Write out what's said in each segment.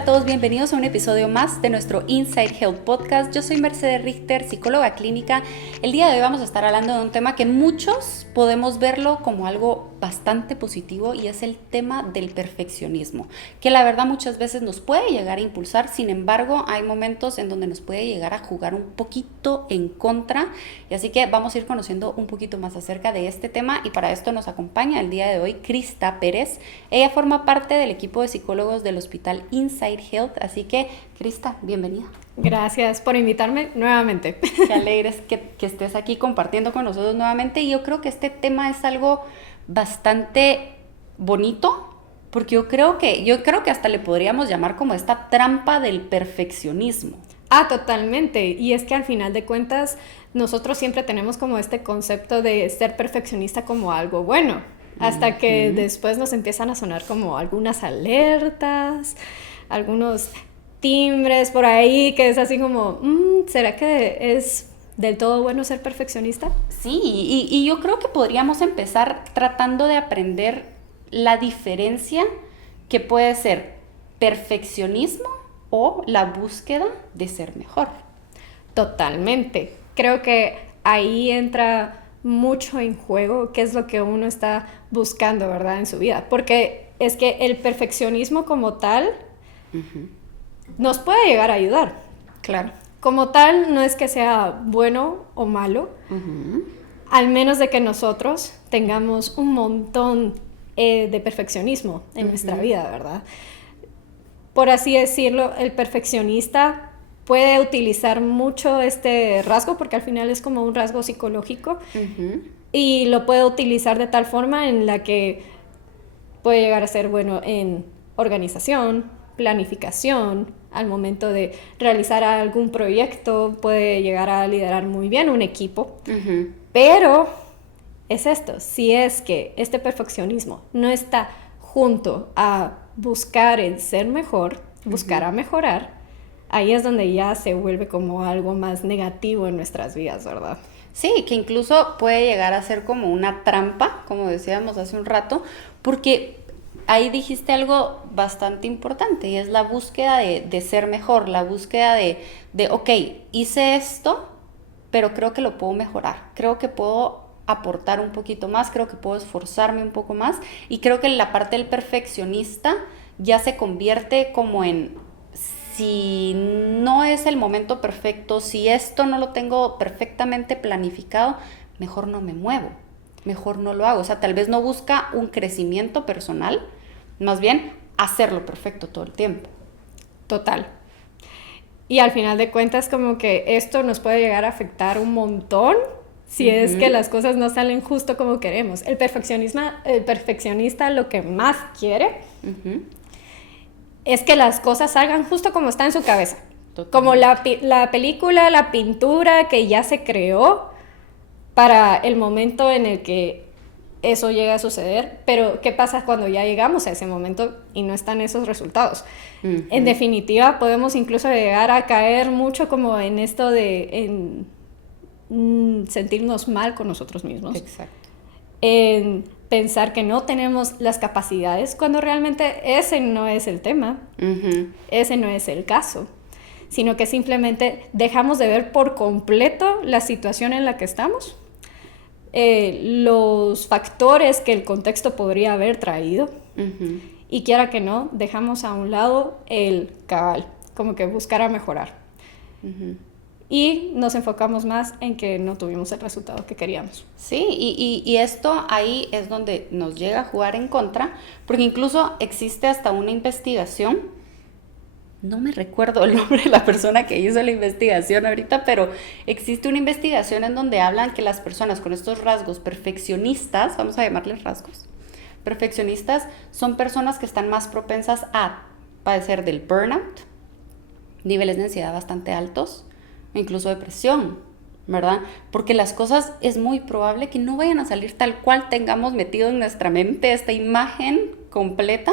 a todos, bienvenidos a un episodio más de nuestro Inside Health Podcast. Yo soy Mercedes Richter, psicóloga clínica. El día de hoy vamos a estar hablando de un tema que muchos podemos verlo como algo bastante positivo y es el tema del perfeccionismo, que la verdad muchas veces nos puede llegar a impulsar, sin embargo hay momentos en donde nos puede llegar a jugar un poquito en contra, y así que vamos a ir conociendo un poquito más acerca de este tema, y para esto nos acompaña el día de hoy Krista Pérez. Ella forma parte del equipo de psicólogos del Hospital Inside Health, así que Krista, bienvenida. Gracias por invitarme nuevamente. Qué alegres que estés aquí compartiendo con nosotros nuevamente, y yo creo que este tema es algo bastante bonito, porque yo creo que hasta le podríamos llamar como esta trampa del perfeccionismo. Totalmente. Y es que al final de cuentas, nosotros siempre tenemos como este concepto de ser perfeccionista como algo bueno, hasta que después nos empiezan a sonar como algunas alertas, algunos timbres por ahí, que es así como, ¿será que es del todo bueno ser perfeccionista? Sí, y yo creo que podríamos empezar tratando de aprender la diferencia que puede ser perfeccionismo o la búsqueda de ser mejor. Totalmente. Creo que ahí entra mucho en juego qué es lo que uno está buscando, ¿verdad?, en su vida. Porque es que el perfeccionismo como tal nos puede llegar a ayudar. Claro. Como tal, no es que sea bueno o malo, al menos de que nosotros tengamos un montón de perfeccionismo en nuestra vida, ¿verdad? Por así decirlo, el perfeccionista puede utilizar mucho este rasgo, porque al final es como un rasgo psicológico, y lo puede utilizar de tal forma en la que puede llegar a ser bueno en organización, planificación, al momento de realizar algún proyecto, puede llegar a liderar muy bien un equipo. Pero es esto, si es que este perfeccionismo no está junto a buscar el ser mejor, buscar a mejorar, ahí es donde ya se vuelve como algo más negativo en nuestras vidas, ¿verdad? Sí, que incluso puede llegar a ser como una trampa, como decíamos hace un rato, porque ahí dijiste algo bastante importante, y es la búsqueda de ser mejor, la búsqueda de, ok, hice esto, pero creo que lo puedo mejorar, creo que puedo aportar un poquito más, creo que puedo esforzarme un poco más, y creo que la parte del perfeccionista ya se convierte como en, si no es el momento perfecto, si esto no lo tengo perfectamente planificado, mejor no me muevo, mejor no lo hago. O sea, tal vez no busca un crecimiento personal, más bien hacerlo perfecto todo el tiempo. Total. Y al final de cuentas, como que esto nos puede llegar a afectar un montón si es que las cosas no salen justo como queremos. El perfeccionista lo que más quiere es que las cosas salgan justo como está en su cabeza. Totalmente. Como la película, la pintura que ya se creó para el momento en el que eso llega a suceder, pero ¿qué pasa cuando ya llegamos a ese momento y no están esos resultados? En definitiva, podemos incluso llegar a caer mucho como en esto de sentirnos mal con nosotros mismos. Exacto. En pensar que no tenemos las capacidades, cuando realmente ese no es el tema, ese no es el caso, sino que simplemente dejamos de ver por completo la situación en la que estamos, los factores que el contexto podría haber traído, y quiera que no, dejamos a un lado el cabal, como que buscar a mejorar. Y nos enfocamos más en que no tuvimos el resultado que queríamos. Sí, y esto ahí es donde nos llega a jugar en contra, porque incluso existe hasta una investigación, no me recuerdo el nombre de la persona que hizo la investigación ahorita, pero existe una investigación en donde hablan que las personas con estos rasgos perfeccionistas, vamos a llamarles rasgos, perfeccionistas, son personas que están más propensas a padecer del burnout, niveles de ansiedad bastante altos, incluso depresión, ¿verdad? Porque las cosas es muy probable que no vayan a salir tal cual tengamos metido en nuestra mente esta imagen completa,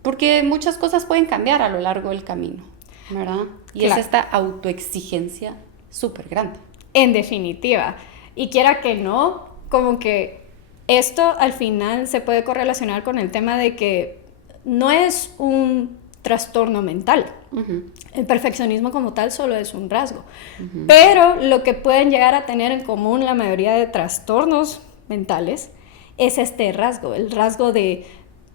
porque muchas cosas pueden cambiar a lo largo del camino, ¿verdad? Y claro, es esta autoexigencia súper grande. En definitiva. Y quiera que no, como que esto al final se puede correlacionar con el tema de que no es un trastorno mental. Ujú. El perfeccionismo como tal solo es un rasgo. Pero lo que pueden llegar a tener en común la mayoría de trastornos mentales es este rasgo, el rasgo de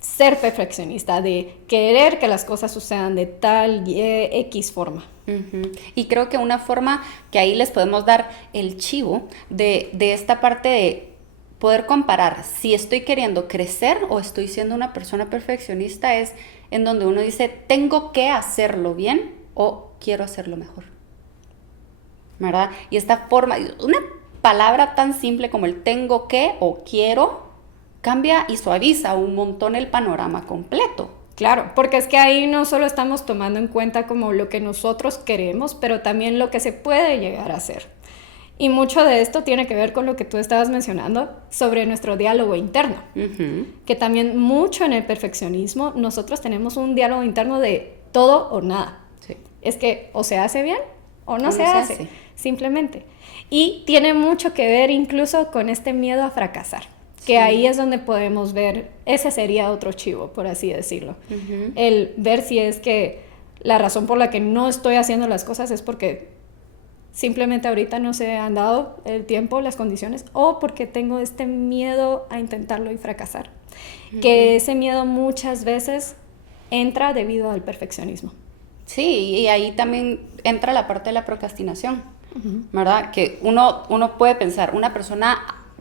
ser perfeccionista, de querer que las cosas sucedan de tal y X forma. Ujú. Y creo que una forma que ahí les podemos dar el chivo de esta parte de poder comparar si estoy queriendo crecer o estoy siendo una persona perfeccionista es en donde uno dice, tengo que hacerlo bien o quiero hacerlo mejor, ¿verdad? Y esta forma, una palabra tan simple como el tengo que o quiero, cambia y suaviza un montón el panorama completo. Claro, porque es que ahí no solo estamos tomando en cuenta como lo que nosotros queremos, pero también lo que se puede llegar a hacer. Y mucho de esto tiene que ver con lo que tú estabas mencionando sobre nuestro diálogo interno. Ujú. Que también mucho en el perfeccionismo nosotros tenemos un diálogo interno de todo o nada. Sí. Es que o se hace bien o no O se no se hace, hace. simplemente. Y tiene mucho que ver incluso con este miedo a fracasar. Que Sí. ahí es donde podemos ver, ese sería otro chivo, por así decirlo. Ujú. El ver si es que la razón por la que no estoy haciendo las cosas es porque simplemente ahorita no se han dado el tiempo, las condiciones, o porque tengo este miedo a intentarlo y fracasar. Que ese miedo muchas veces entra debido al perfeccionismo. Sí, y ahí también entra la parte de la procrastinación, ¿verdad? Que uno puede pensar, una persona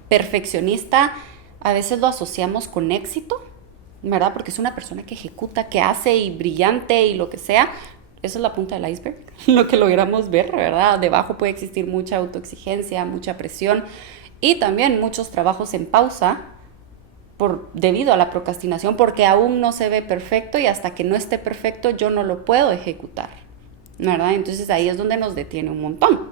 perfeccionista a veces lo asociamos con éxito, ¿verdad? Porque es una persona que ejecuta, que hace y brillante y lo que sea. Eso es la punta del iceberg, lo que logramos ver, ¿verdad? Debajo puede existir mucha autoexigencia, mucha presión y también muchos trabajos en pausa debido a la procrastinación, porque aún no se ve perfecto y hasta que no esté perfecto yo no lo puedo ejecutar, ¿verdad? Entonces ahí es donde nos detiene un montón.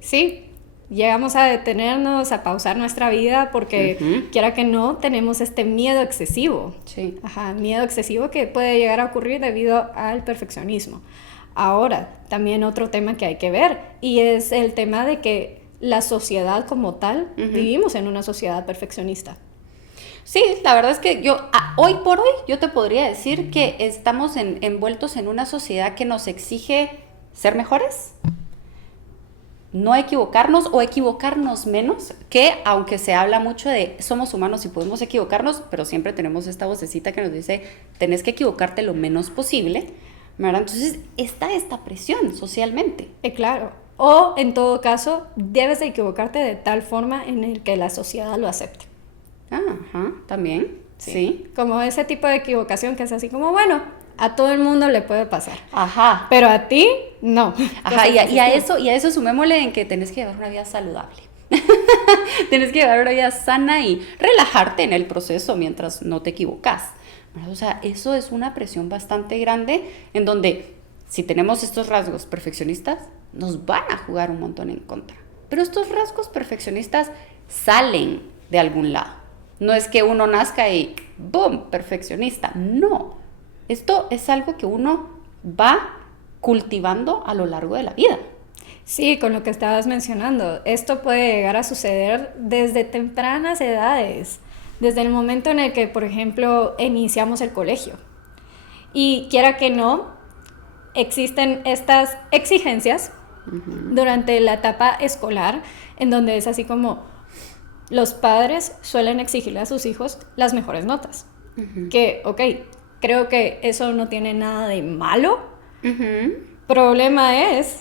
Sí, llegamos a detenernos, a pausar nuestra vida porque, quiera que no, tenemos este miedo excesivo. Sí. Ajá, miedo excesivo que puede llegar a ocurrir debido al perfeccionismo. Ahora, también otro tema que hay que ver y es el tema de que la sociedad como tal, vivimos en una sociedad perfeccionista. Sí, la verdad es que hoy por hoy, yo te podría decir que estamos envueltos en una sociedad que nos exige ser mejores, no equivocarnos o equivocarnos menos, que aunque se habla mucho de somos humanos y podemos equivocarnos, pero siempre tenemos esta vocecita que nos dice, tenés que equivocarte lo menos posible, ¿verdad? Entonces está esta presión socialmente. Claro. O, en todo caso, debes de equivocarte de tal forma en el que la sociedad lo acepte. Ajá, también, sí. Como ese tipo de equivocación que es así como, bueno, a todo el mundo le puede pasar. Ajá. Pero a ti, no. Ajá, y a eso sumémosle en que tenés que llevar una vida saludable. Tienes que llevar una vida sana y relajarte en el proceso mientras no te equivocas. O sea, eso es una presión bastante grande en donde si tenemos estos rasgos perfeccionistas, nos van a jugar un montón en contra. Pero estos rasgos perfeccionistas salen de algún lado. No es que uno nazca y ¡boom! Perfeccionista. No. Esto es algo que uno va cultivando a lo largo de la vida. Sí, con lo que estabas mencionando, esto puede llegar a suceder desde tempranas edades, desde el momento en el que, por ejemplo, iniciamos el colegio. Y quiera que no, existen estas exigencias durante la etapa escolar, en donde es así como los padres suelen exigirle a sus hijos las mejores notas. Que, ok, creo que eso no tiene nada de malo. Problema es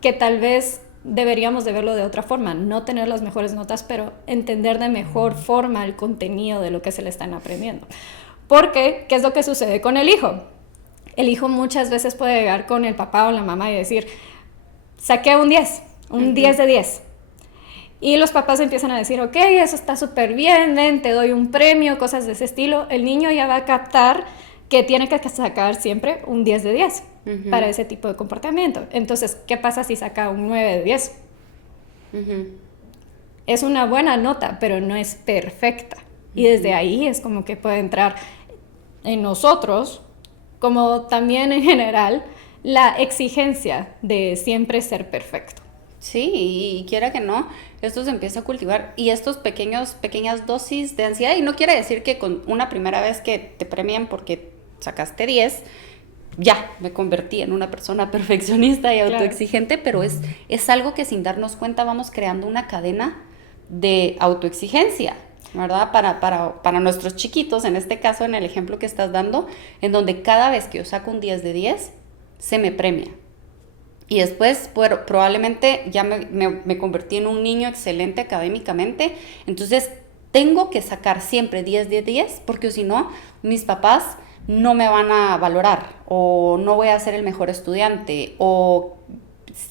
que tal vez deberíamos de verlo de otra forma, no tener las mejores notas, pero entender de mejor forma el contenido de lo que se le están aprendiendo. Porque, ¿qué es lo que sucede con el hijo? El hijo muchas veces puede llegar con el papá o la mamá y decir, saqué un 10, un 10 de 10. Y los papás empiezan a decir, ok, eso está súper bien, ven, te doy un premio, cosas de ese estilo. El niño ya va a captar que tiene que sacar siempre un 10 de 10 para ese tipo de comportamiento. Entonces, ¿qué pasa si saca un 9 de 10? Es una buena nota, pero no es perfecta. Y desde ahí es como que puede entrar en nosotros, como también en general, la exigencia de siempre ser perfecto. Sí, y quiera que no, esto se empieza a cultivar y estos pequeñas dosis de ansiedad, y no quiere decir que con una primera vez que te premian porque sacaste 10, ya me convertí en una persona perfeccionista y autoexigente, pero es algo que sin darnos cuenta vamos creando una cadena de autoexigencia, ¿verdad? Para nuestros chiquitos, en este caso, en el ejemplo que estás dando, en donde cada vez que yo saco un 10 de 10, se me premia. Y después probablemente ya me convertí en un niño excelente académicamente, entonces tengo que sacar siempre 10 de 10, porque si no, mis papás no me van a valorar, o no voy a ser el mejor estudiante, o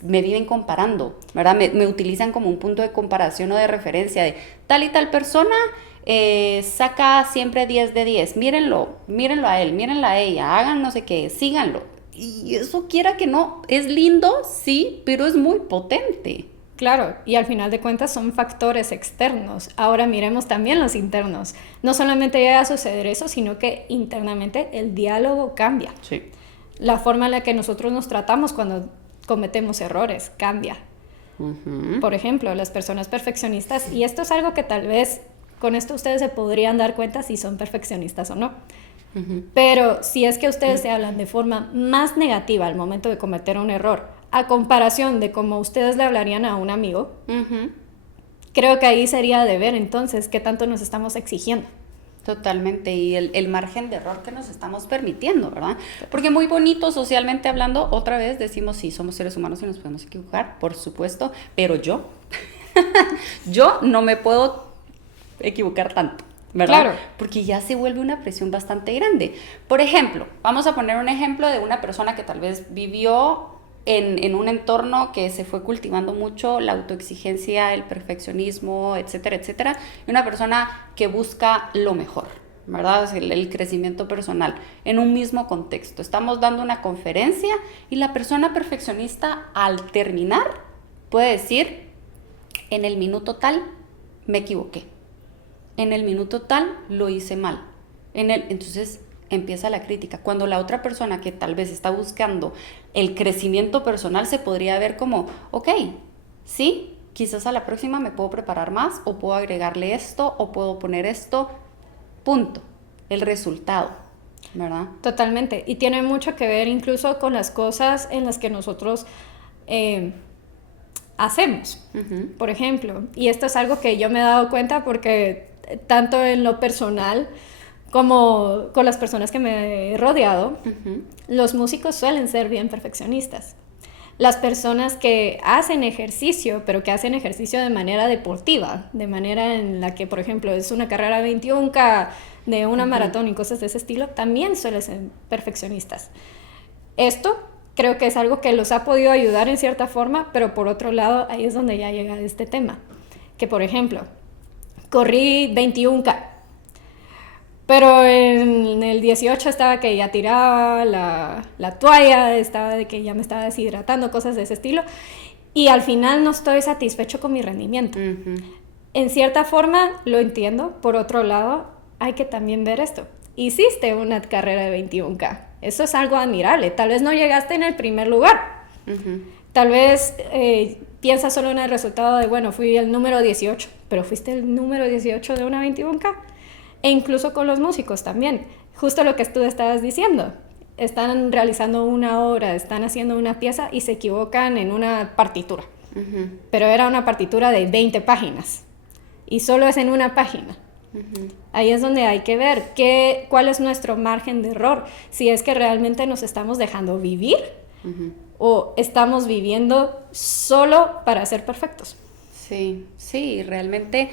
me viven comparando, ¿verdad? Me utilizan como un punto de comparación o de referencia de tal y tal persona saca siempre 10 de 10, mírenlo a él, mírenla a ella, hagan no sé qué, síganlo. Y eso quiera que no, es lindo, sí, pero es muy potente. Claro, y al final de cuentas son factores externos. Ahora miremos también los internos. No solamente llega a suceder eso, sino que internamente el diálogo cambia. Sí. La forma en la que nosotros nos tratamos cuando cometemos errores cambia. Por ejemplo, las personas perfeccionistas, y esto es algo que tal vez con esto ustedes se podrían dar cuenta si son perfeccionistas o no. Pero si es que ustedes se hablan de forma más negativa al momento de cometer un error, a comparación de cómo ustedes le hablarían a un amigo, creo que ahí sería de ver entonces qué tanto nos estamos exigiendo. Totalmente, y el margen de error que nos estamos permitiendo, ¿verdad? Porque muy bonito socialmente hablando, otra vez decimos, sí, somos seres humanos y nos podemos equivocar, por supuesto, pero yo no me puedo equivocar tanto, ¿verdad? Claro. Porque ya se vuelve una presión bastante grande. Por ejemplo, vamos a poner un ejemplo de una persona que tal vez vivió en un entorno que se fue cultivando mucho la autoexigencia, el perfeccionismo, etcétera, etcétera, y una persona que busca lo mejor, ¿verdad? El crecimiento personal en un mismo contexto. Estamos dando una conferencia y la persona perfeccionista al terminar puede decir, en el minuto tal me equivoqué, en el minuto tal lo hice mal, entonces empieza la crítica, cuando la otra persona que tal vez está buscando el crecimiento personal se podría ver como, ok, sí, quizás a la próxima me puedo preparar más, o puedo agregarle esto, o puedo poner esto, punto, el resultado, ¿verdad? Totalmente, y tiene mucho que ver incluso con las cosas en las que nosotros hacemos, por ejemplo, y esto es algo que yo me he dado cuenta porque tanto en lo personal como con las personas que me he rodeado, los músicos suelen ser bien perfeccionistas. Las personas que hacen ejercicio, pero que hacen ejercicio de manera deportiva, de manera en la que, por ejemplo, es una carrera 21K de una maratón y cosas de ese estilo, también suelen ser perfeccionistas. Esto creo que es algo que los ha podido ayudar en cierta forma, pero por otro lado, ahí es donde ya llega este tema. Que, por ejemplo, corrí 21K. Pero en el 18 estaba que ya tiraba la toalla, estaba de que ya me estaba deshidratando, cosas de ese estilo. Y al final no estoy satisfecho con mi rendimiento. En cierta forma lo entiendo. Por otro lado, hay que también ver esto. Hiciste una carrera de 21K. Eso es algo admirable. Tal vez no llegaste en el primer lugar. Tal vez piensas solo en el resultado de, bueno, fui el número 18. Pero fuiste el número 18 de una 21K. E incluso con los músicos también. Justo lo que tú estabas diciendo. Están realizando una obra, están haciendo una pieza y se equivocan en una partitura. Pero era una partitura de 20 páginas. Y solo es en una página. Ahí es donde hay que ver cuál es nuestro margen de error. Si es que realmente nos estamos dejando vivir o estamos viviendo solo para ser perfectos. Sí, realmente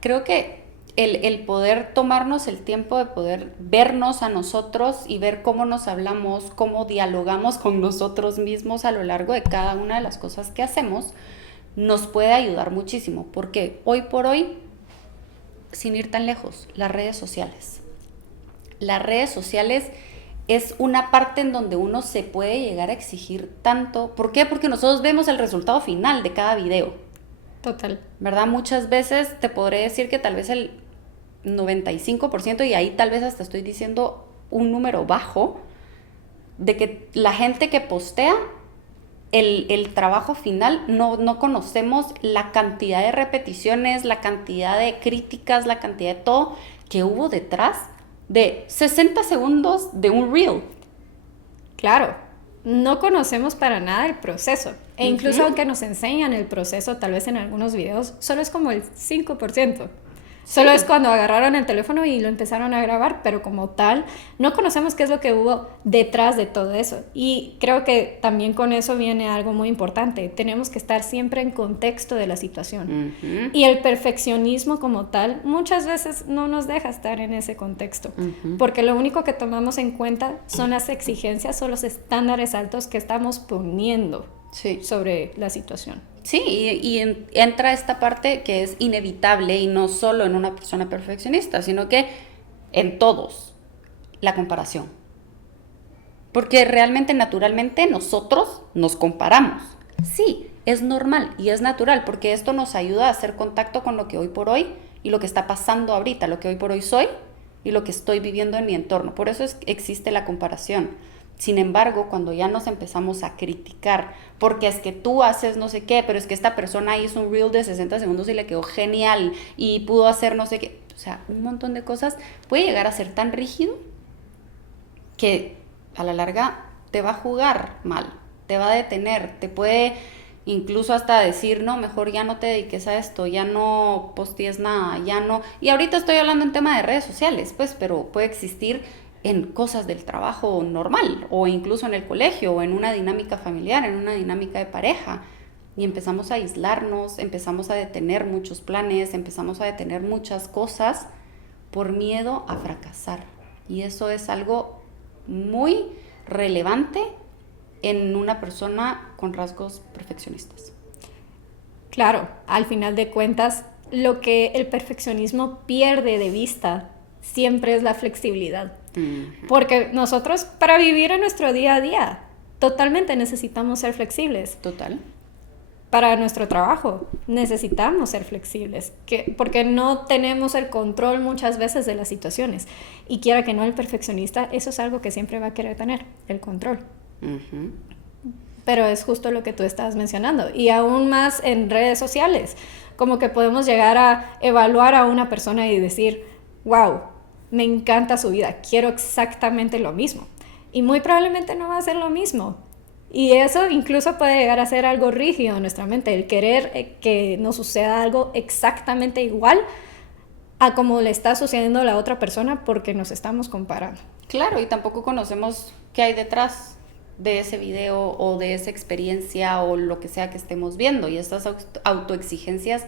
creo que el poder tomarnos el tiempo de poder vernos a nosotros y ver cómo nos hablamos, cómo dialogamos con nosotros mismos a lo largo de cada una de las cosas que hacemos, nos puede ayudar muchísimo, porque hoy por hoy, sin ir tan lejos, las redes sociales. Las redes sociales es una parte en donde uno se puede llegar a exigir tanto. ¿Por qué? Porque nosotros vemos el resultado final de cada video. Total. ¿Verdad? Muchas veces te podré decir que tal vez el 95%, y ahí tal vez hasta estoy diciendo un número bajo, de que la gente que postea el trabajo final, no conocemos la cantidad de repeticiones, la cantidad de críticas, la cantidad de todo que hubo detrás de 60 segundos de un reel. Claro, no conocemos para nada el proceso. E incluso aunque nos enseñan el proceso, tal vez en algunos videos, solo es como el 5%. Solo es cuando agarraron el teléfono y lo empezaron a grabar, pero como tal, no conocemos qué es lo que hubo detrás de todo eso. Y creo que también con eso viene algo muy importante. Tenemos que estar siempre en contexto de la situación. Y el perfeccionismo como tal muchas veces no nos deja estar en ese contexto, porque lo único que tomamos en cuenta son las exigencias o los estándares altos que estamos poniendo sobre la situación. Sí, entra esta parte que es inevitable y no solo en una persona perfeccionista, sino que en todos, la comparación. Porque realmente, naturalmente, nosotros nos comparamos. Sí, es normal y es natural, porque esto nos ayuda a hacer contacto con lo que hoy por hoy y lo que está pasando ahorita, lo que hoy por hoy soy y lo que estoy viviendo en mi entorno. Por eso existe la comparación. Sin embargo, cuando ya nos empezamos a criticar, porque es que tú haces no sé qué, pero es que esta persona hizo un reel de 60 segundos y le quedó genial y pudo hacer no sé qué, o sea, un montón de cosas, puede llegar a ser tan rígido que a la larga te va a jugar mal, te va a detener, te puede incluso hasta decir, no, mejor ya no te dediques a esto, ya no postees nada, ya no... Y ahorita estoy hablando en tema de redes sociales, pues, pero puede existir en cosas del trabajo normal, o incluso en el colegio, o en una dinámica familiar, en una dinámica de pareja. Y empezamos a aislarnos, empezamos a detener muchos planes, empezamos a detener muchas cosas por miedo a fracasar. Y eso es algo muy relevante en una persona con rasgos perfeccionistas. Claro, al final de cuentas, lo que el perfeccionismo pierde de vista siempre es la flexibilidad. Porque nosotros, para vivir en nuestro día a día, totalmente necesitamos ser flexibles. Total. Para nuestro trabajo necesitamos ser flexibles, porque no tenemos el control muchas veces de las situaciones. Y quiera que no, el perfeccionista, eso es algo que siempre va a querer tener, el control. Pero es justo lo que tú estabas mencionando. Y aún más en redes sociales, como que podemos llegar a evaluar a una persona y decir, wow, me encanta su vida, quiero exactamente lo mismo. Y muy probablemente no va a ser lo mismo. Y eso incluso puede llegar a ser algo rígido en nuestra mente, el querer que nos suceda algo exactamente igual a como le está sucediendo a la otra persona porque nos estamos comparando. Claro, y tampoco conocemos qué hay detrás de ese video o de esa experiencia o lo que sea que estemos viendo. Y estas autoexigencias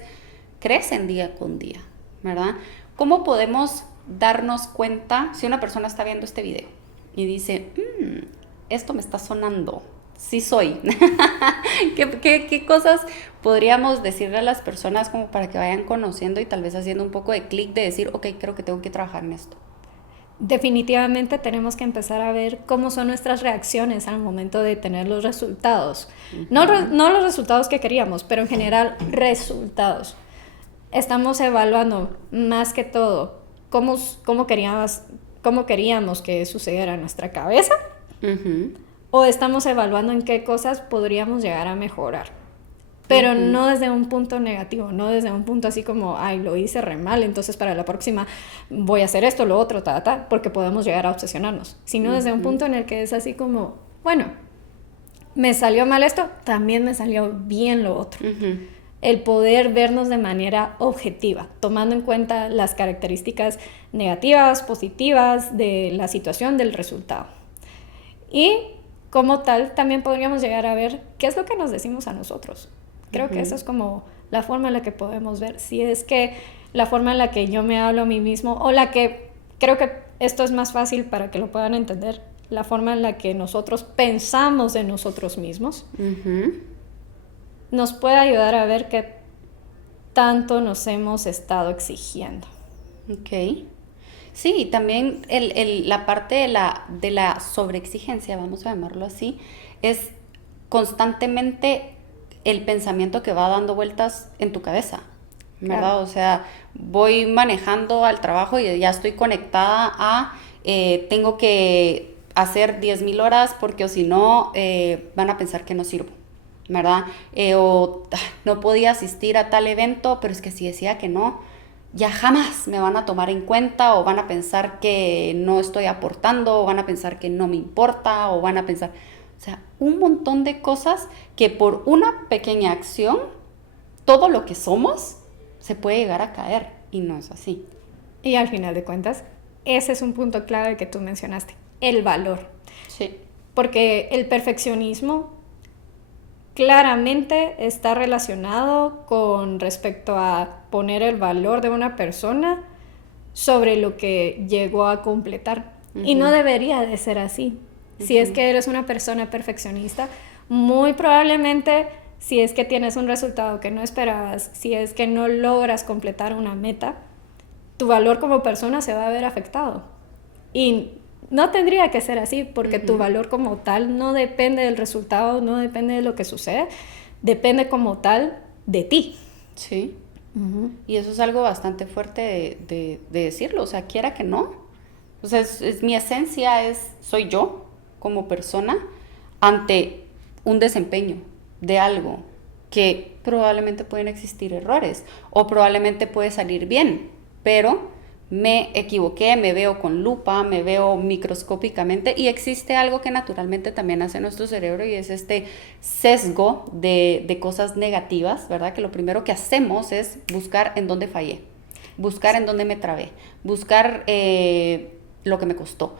crecen día con día, ¿verdad? ¿Cómo podemos darnos cuenta si una persona está viendo este video y dice, esto me está sonando, sí soy? ¿Qué cosas podríamos decirle a las personas como para que vayan conociendo y tal vez haciendo un poco de clic de decir, ok, creo que tengo que trabajar en esto? Definitivamente tenemos que empezar a ver cómo son nuestras reacciones al momento de tener los resultados. No los resultados que queríamos, pero en general resultados. Estamos evaluando más que todo cómo queríamos que sucediera en nuestra cabeza, o estamos evaluando en qué cosas podríamos llegar a mejorar. Pero no desde un punto negativo, no desde un punto así como, ay, lo hice re mal, entonces para la próxima voy a hacer esto, lo otro, porque podemos llegar a obsesionarnos. Sino desde un punto en el que es así como, bueno, me salió mal esto, también me salió bien lo otro. El poder vernos de manera objetiva, tomando en cuenta las características negativas, positivas de la situación, del resultado. Y como tal, también podríamos llegar a ver qué es lo que nos decimos a nosotros. Creo que eso es como la forma en la que podemos ver si es que la forma en la que yo me hablo a mí mismo, o la que creo que esto es más fácil para que lo puedan entender, la forma en la que nosotros pensamos de nosotros mismos, nos puede ayudar a ver qué tanto nos hemos estado exigiendo. Ok. Sí, también la parte de la sobreexigencia, vamos a llamarlo así, es constantemente el pensamiento que va dando vueltas en tu cabeza, ¿verdad? Claro. O sea, voy manejando al trabajo y ya estoy conectada a tengo que hacer 10,000 horas porque o si no van a pensar que no sirvo, ¿verdad? O no podía asistir a tal evento, pero es que si decía que no, ya jamás me van a tomar en cuenta o van a pensar que no estoy aportando o van a pensar que no me importa o van a pensar, o sea, un montón de cosas que por una pequeña acción, todo lo que somos se puede llegar a caer y no es así. Y al final de cuentas, ese es un punto clave que tú mencionaste, el valor. Sí. Porque el perfeccionismo claramente está relacionado con respecto a poner el valor de una persona sobre lo que llegó a completar. Y no debería de ser así. Si es que eres una persona perfeccionista, muy probablemente si es que tienes un resultado que no esperabas, si es que no logras completar una meta, tu valor como persona se va a ver afectado. Y no tendría que ser así, porque tu valor como tal no depende del resultado, no depende de lo que sucede, depende como tal de ti. Sí. Y eso es algo bastante fuerte de decirlo, o sea, quiera que no. O sea, mi esencia soy yo como persona ante un desempeño de algo que probablemente pueden existir errores o probablemente puede salir bien, pero me equivoqué, me veo con lupa, me veo microscópicamente y existe algo que naturalmente también hace nuestro cerebro y es este sesgo de cosas negativas, ¿verdad? Que lo primero que hacemos es buscar en dónde fallé, buscar en dónde me trabé, buscar lo que me costó,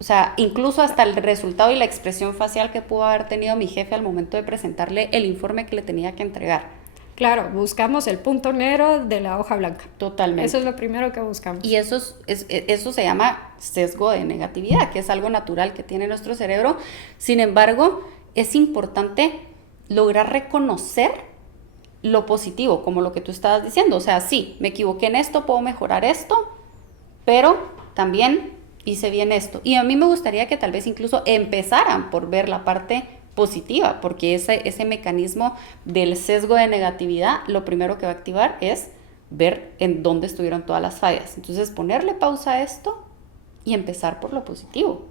o sea, incluso hasta el resultado y la expresión facial que pudo haber tenido mi jefe al momento de presentarle el informe que le tenía que entregar. Claro, buscamos el punto negro de la hoja blanca. Totalmente. Eso es lo primero que buscamos. Y eso se llama sesgo de negatividad, que es algo natural que tiene nuestro cerebro. Sin embargo, es importante lograr reconocer lo positivo, como lo que tú estabas diciendo. O sea, sí, me equivoqué en esto, puedo mejorar esto, pero también hice bien esto. Y a mí me gustaría que tal vez incluso empezaran por ver la parte positiva, porque ese mecanismo del sesgo de negatividad, lo primero que va a activar es ver en dónde estuvieron todas las fallas. Entonces, ponerle pausa a esto y empezar por lo positivo.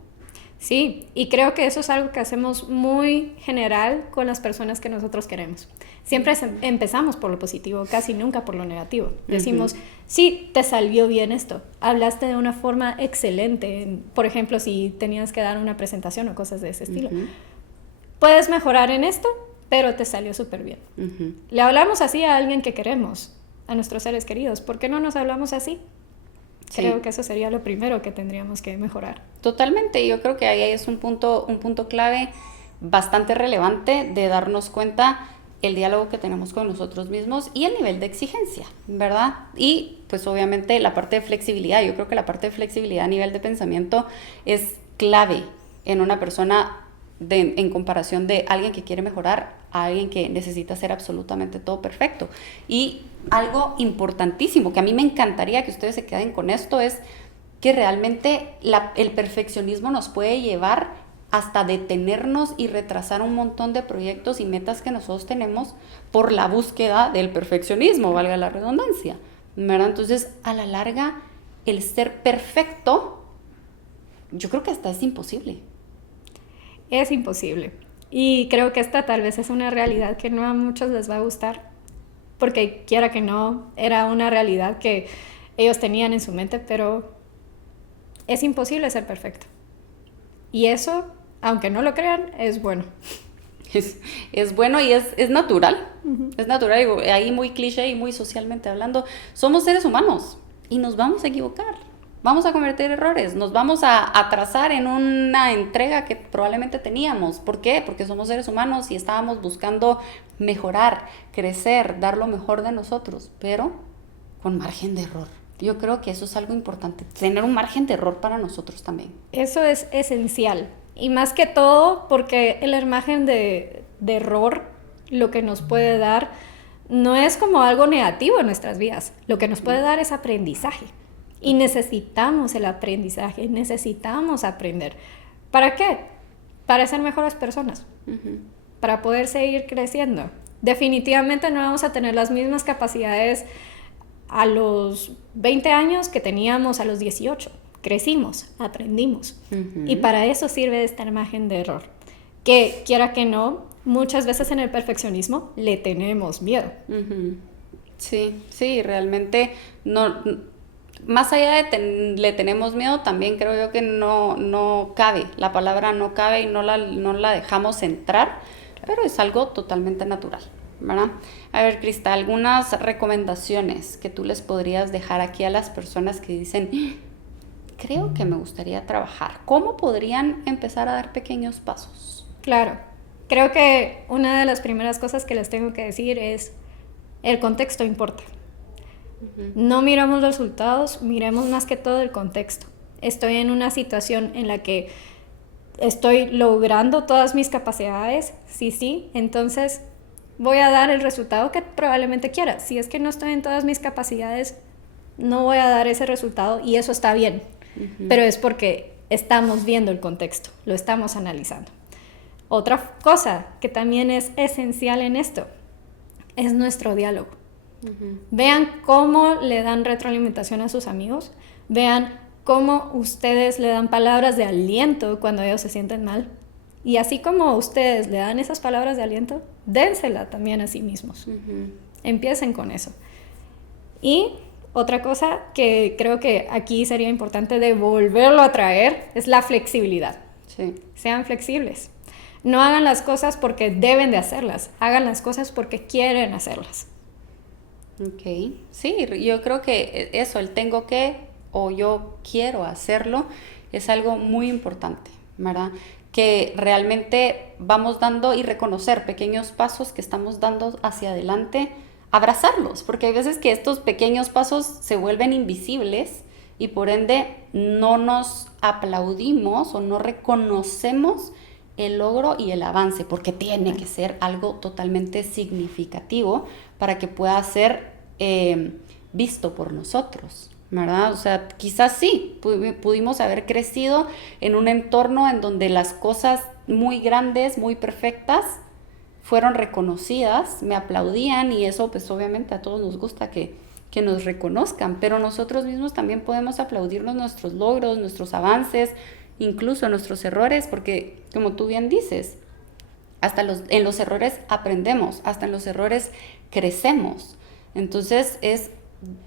Sí, y creo que eso es algo que hacemos muy general con las personas que nosotros queremos. Siempre empezamos por lo positivo, casi nunca por lo negativo. Decimos, sí, te salió bien esto, hablaste de una forma excelente. Por ejemplo, si tenías que dar una presentación o cosas de ese estilo. Puedes mejorar en esto, pero te salió súper bien. Le hablamos así a alguien que queremos, a nuestros seres queridos. ¿Por qué no nos hablamos así? Sí. Creo que eso sería lo primero que tendríamos que mejorar. Totalmente, yo creo que ahí es un punto clave bastante relevante de darnos cuenta el diálogo que tenemos con nosotros mismos y el nivel de exigencia, ¿verdad? Y pues obviamente la parte de flexibilidad, yo creo que la parte de flexibilidad a nivel de pensamiento es clave en una persona en comparación de alguien que quiere mejorar a alguien que necesita hacer absolutamente todo perfecto. Y algo importantísimo que a mí me encantaría que ustedes se queden con esto es que realmente el perfeccionismo nos puede llevar hasta detenernos y retrasar un montón de proyectos y metas que nosotros tenemos por la búsqueda del perfeccionismo, valga la redundancia, ¿verdad? Entonces, a la larga, el ser perfecto, yo creo que hasta es imposible. Es imposible. Y creo que esta tal vez es una realidad que no a muchos les va a gustar, porque quiera que no, era una realidad que ellos tenían en su mente, pero es imposible ser perfecto. Y eso, aunque no lo crean, es bueno. Es bueno y es natural. Es natural, y ahí muy cliché y muy socialmente hablando, somos seres humanos y nos vamos a equivocar. Vamos a cometer errores, nos vamos a atrasar en una entrega que probablemente teníamos. ¿Por qué? Porque somos seres humanos y estábamos buscando mejorar, crecer, dar lo mejor de nosotros, pero con margen de error. Yo creo que eso es algo importante, tener un margen de error para nosotros también. Eso es esencial. Y más que todo porque el margen de error lo que nos puede dar no es como algo negativo en nuestras vidas. Lo que nos puede dar es aprendizaje. Y necesitamos el aprendizaje, necesitamos aprender. ¿Para qué? Para ser mejores personas, para poder seguir creciendo. Definitivamente no vamos a tener las mismas capacidades a los 20 años que teníamos a los 18. Crecimos, aprendimos. Y para eso sirve este margen de error. Que quiera que no, muchas veces en el perfeccionismo le tenemos miedo. Sí, sí, realmente no, más allá de le tenemos miedo, también creo yo que no cabe, la palabra no cabe y no la dejamos entrar, pero es algo totalmente natural, ¿verdad? A ver, Crista, algunas recomendaciones que tú les podrías dejar aquí a las personas que dicen, creo que me gustaría trabajar. ¿Cómo podrían empezar a dar pequeños pasos? Claro, creo que una de las primeras cosas que les tengo que decir es el contexto importa. No miramos los resultados, miremos más que todo el contexto. Estoy en una situación en la que estoy logrando todas mis capacidades, sí, entonces voy a dar el resultado que probablemente quiera. Si es que no estoy en todas mis capacidades, no voy a dar ese resultado y eso está bien, pero es porque estamos viendo el contexto, lo estamos analizando. Otra cosa que también es esencial en esto es nuestro diálogo. Vean cómo le dan retroalimentación a sus amigos, vean cómo ustedes le dan palabras de aliento cuando ellos se sienten mal. Y así como ustedes le dan esas palabras de aliento, dénsela también a sí mismos. Empiecen con eso. Y otra cosa que creo que aquí sería importante de volverlo a traer es la flexibilidad. Sí. Sean flexibles. No hagan las cosas porque deben de hacerlas, hagan las cosas porque quieren hacerlas. Ok, sí, yo creo que eso, el tengo que o yo quiero hacerlo, es algo muy importante, ¿verdad? Que realmente vamos dando y reconocer pequeños pasos que estamos dando hacia adelante, abrazarlos, porque hay veces que estos pequeños pasos se vuelven invisibles y por ende no nos aplaudimos o no reconocemos el logro y el avance, porque tiene que ser algo totalmente significativo para que pueda ser visto por nosotros, ¿verdad? O sea, quizás sí, pudimos haber crecido en un entorno en donde las cosas muy grandes, muy perfectas, fueron reconocidas, me aplaudían y eso pues obviamente a todos nos gusta que nos reconozcan, pero nosotros mismos también podemos aplaudirnos nuestros logros, nuestros avances, incluso nuestros errores, porque como tú bien dices, hasta en los errores aprendemos, hasta en los errores crecemos. Entonces es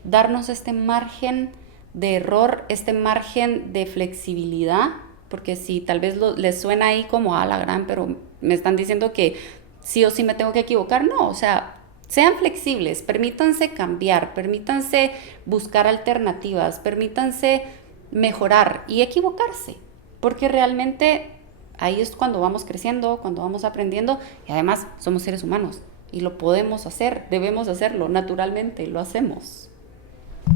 darnos este margen de error, este margen de flexibilidad, porque si tal vez les suena ahí como a la gran, pero me están diciendo que sí o sí me tengo que equivocar, no, o sea, sean flexibles, permítanse cambiar, permítanse buscar alternativas, permítanse mejorar y equivocarse, porque realmente ahí es cuando vamos creciendo, cuando vamos aprendiendo y además somos seres humanos y lo podemos hacer, debemos hacerlo naturalmente, lo hacemos,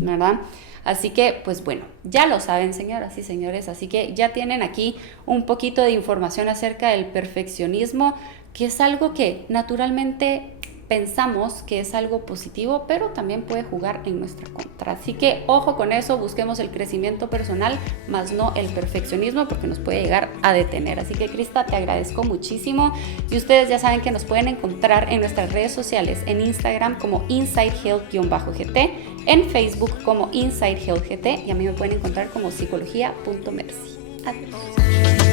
¿verdad? Así que, pues bueno, ya lo saben, señoras y señores, así que ya tienen aquí un poquito de información acerca del perfeccionismo, que es algo que naturalmente pensamos que es algo positivo, pero también puede jugar en nuestra contra. Así que ojo con eso, busquemos el crecimiento personal, más no el perfeccionismo, porque nos puede llegar a detener. Así que, Crista, te agradezco muchísimo. Y ustedes ya saben que nos pueden encontrar en nuestras redes sociales, en Instagram como InsideHealth_GT, en Facebook como InsideHealthGT y a mí me pueden encontrar como psicología.mercy. Adiós.